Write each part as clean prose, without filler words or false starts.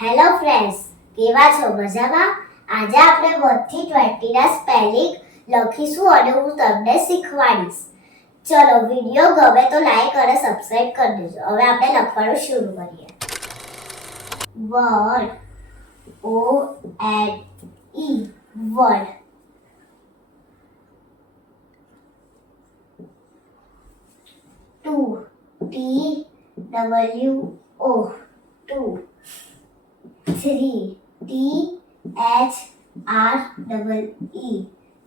Hello friends, કેવા છો? મજામાં? આજે આપણે 1 થી 20 ના સ્પેલિંગ લખીશું અને હું તમને શીખવાડીશ. ચલો, વિડિયો ગમે તો લાઈક અને સબસ્ક્રાઇબ કરી દેજો. હવે આપણે લખવાનું શરૂ કરીએ. Word, O-N-E, word. Two, T-W-O, two. 3, T-H-R-E-E,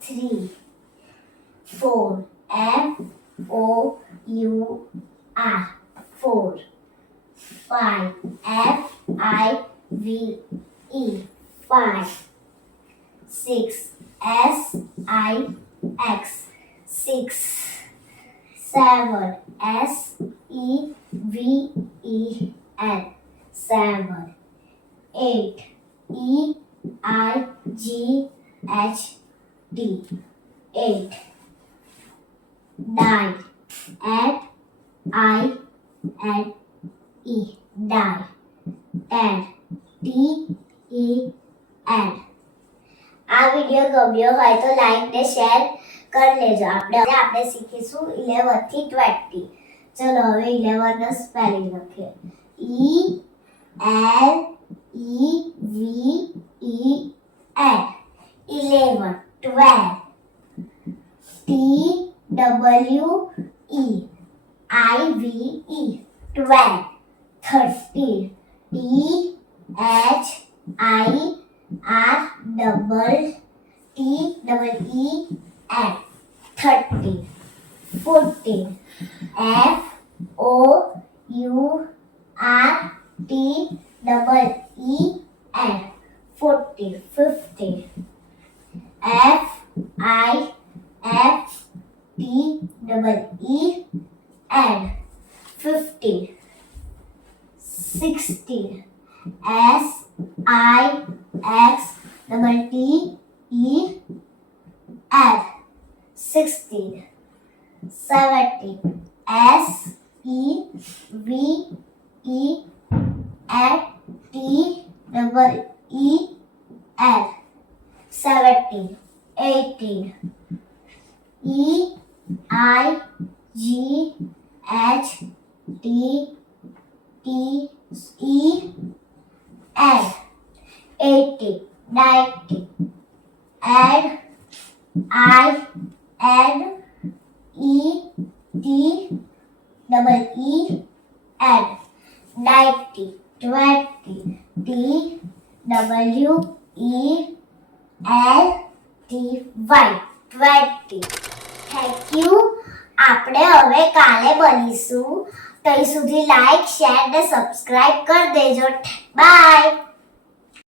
3. 4, F-O-U-R, 4. 5, F-I-V-E, 5. 6, S-I-X, 6. 7, S-E-V-E-N, 7. 8, E-I-G-H-T, 8. 9, N-I-N-E, 9. 10, T-E-N. આ વિડિયો ગમ્યો હોય તો લાઈક ને શેર કરી લેજો. આપણે શીખીશું 11 થી 20. ચલો હવે 11 નો સ્પેલિંગ લખીએ. E-L-E-V-E-N, 11. 12. T-W-E-I-V-E, 12. 13. T-H-I-R-T-E-E-N, 13. 14. F-O-U-R-T-E-E-N, 14. 15. F-I-F-T-E-E-N, 15. 16. S-I-X-T-E-N, 16. 17. S-E-V-E-N-T-E-E-N, 17. 18. E-I-G-H-T-E-N, 18. 19. N-I-N-E-T-E-E-N, 90. 20. T-W-E-L-T-Y, 20. Thank you. આપણે હવે કાલે મળીશું. ત્યાં સુધી લાઈક, શેર ને સબસ્ક્રાઇબ કરી દેજો. બાય.